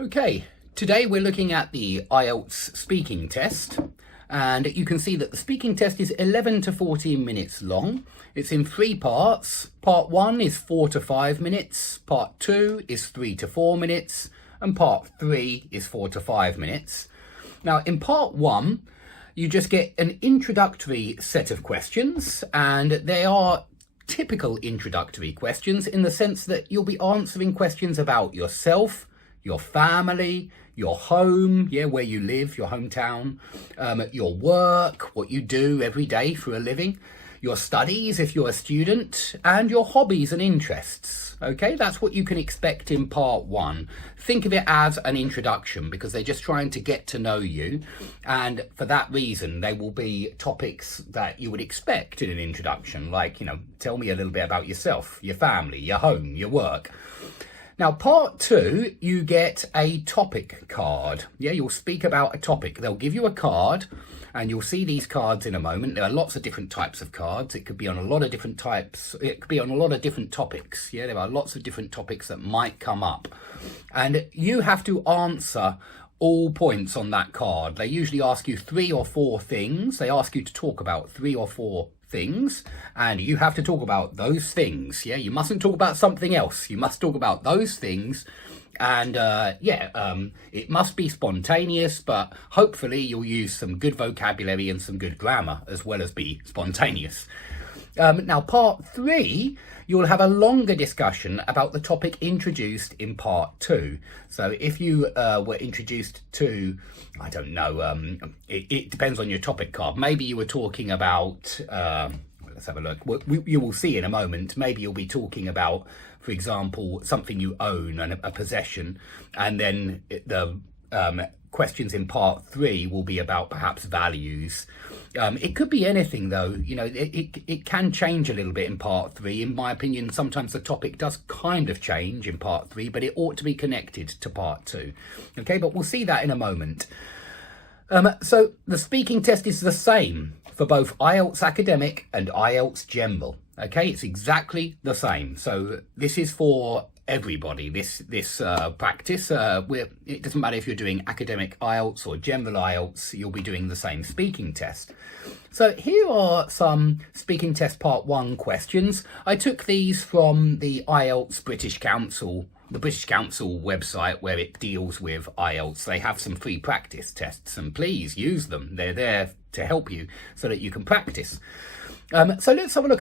Okay, today we're looking at the IELTS speaking test, and you can see that the speaking test is 11 to 14 minutes long. It's in 3 parts. Part 1 is 4 to 5 minutes, Part 2 is 3 to 4 minutes, and Part 3 is 4 to 5 minutes. Now, in Part 1, you just get an introductory set of questions, and they are typical introductory questions in the sense that you'll be answering questions about yourself, your family, your home, where you live, your hometown, your work, what you do every day for a living, your studies if you're a student, and your hobbies and interests. Okay, that's what you can expect in part 1. Think of it as an introduction because they're just trying to get to know you, and for that reason they will be topics that you would expect in an introduction, like, tell me a little bit about yourself, your family, your home, your work. Now, part 2, you get a topic card. You'll speak about a topic. They'll give you a card, and you'll see these cards in a moment. There are lots of different types of cards. It could be on a lot of different types. It could be on a lot of different topics. There are lots of different topics that might come up. And you have to answer all points on that card. They usually ask you 3 or 4 things. They ask you to talk about 3 or 4 things, and you have to talk about those things. You mustn't talk about something else. You must talk about those things, and it must be spontaneous, but hopefully you'll use some good vocabulary and some good grammar as well as be spontaneous. Now, part 3, you'll have a longer discussion about the topic introduced in part 2. So if you were introduced to, I don't know, it depends on your topic card. Maybe you were talking about, let's have a look. You will see in a moment, maybe you'll be talking about, for example, something you own and a possession, and then the questions in part 3 will be about perhaps values. It could be anything though, it can change a little bit in part 3. In my opinion, sometimes the topic does kind of change in part 3, but it ought to be connected to part 2. Okay, but we'll see that in a moment. So the speaking test is the same for both IELTS Academic and IELTS General. Okay, it's exactly the same. So this is for everybody, this practice. It doesn't matter if you're doing academic IELTS or general IELTS, you'll be doing the same speaking test. So here are some speaking test part 1 questions. I took these from the IELTS British Council, the British Council website where it deals with IELTS. They have some free practice tests, and please use them. They're there to help you so that you can practice. So let's have a look